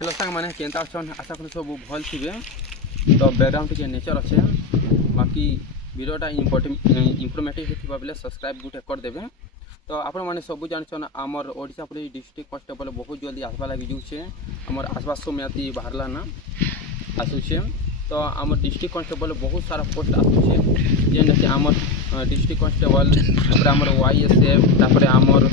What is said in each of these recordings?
Hello सांग मैंने Kenta अच्छन आशा करूँ सब भल थी तो बैकग्राउंड टे नेचर अच्छे बाकी वीडियोटा इनफॉर्मेटिव होता बेले सब्सक्राइब गोटे करदेवे। तो आपण मैंने सब जानछन आमर ओडिशा पुलिस डिस्ट्रिक्ट कॉन्स्टेबल बहुत जल्दी आसवा लगी जाऊे आमर आसवा समय बाहरला ना आसूचे। तो आम डिस्ट्रिक्ट कॉन्स्टेबल बहुत सारा पोस्ट आसूचे जेनटा कि आमर डिस्ट्रिक्ट कॉन्स्टेबल आमर YSF आमर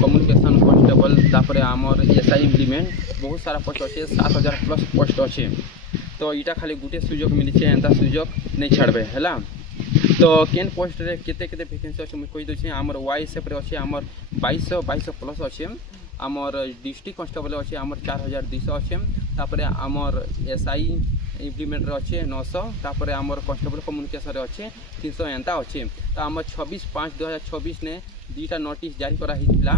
कम्युनिकेशन कॉन्स्टेबल आमर SI इम्प्लीमेंट बहुत सारा पोस्ट अच्छे 7000 प्लस पोस्ट अच्छे। तो यहाँ खाली गोटे सुजोग मिली एंता सुजोग नहीं छाड़बे है। तो केन पोस्ट रे केते केते वैकेंसी अच्छे मुझे कहीदे आमर YSF रे अच्छे आमर 2200 प्लस अच्छे आमर डिस्ट्रिक्ट कॉन्स्टेबल अच्छे आमर 4200 अच्छे तापर आमर SI इम्प्लीमेंट अच्छे 900 तापर आमर कॉन्स्टेबल कम्युनिकेशन अच्छे 300 एंता अच्छे। तो आम 26/5/2026 ने दुईटा नोटिस जारी कराइला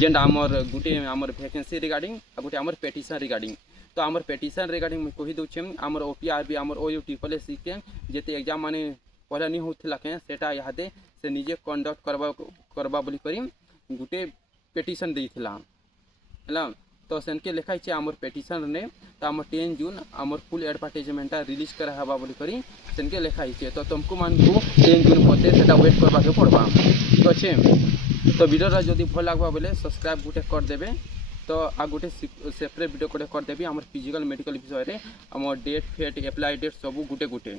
जेनटा आमर गोटे आमर वैकेंसी रिगार्डिंग आ गोटे आमर पेटिशन रिगार्डिंग। तो आमर पेटिशन रिगार्डिंग मुझे कहीदे आमर OPRB आमर OU TSS के जिते एग्जाम माने पहले नहीं होता के सेटा इहादे से निजे कंडक्ट करवा बोली करी गोटे पेटिशन देइथिला है। तो सेनके लिखाई आमर पेटिशन ने तो आम 10 जून आमर फुल एडवर्टाइजमेंट रिलीज करावा बोली करी सेनके लिखाई। तो तुमको मान को 10 जून पते सेटा वेट करवा के पड़वा ठीक अच्छे। तो वीडियो जदि भल लगवा बोले सब्सक्राइब गोटे करदेवे। तो आ गोटे सेपरेट वीडियो गोटे करदेवी आमर फिजिकल मेडिकल विषय में आम डेट फेट एप्लाई डेट सब गोटे गोटे।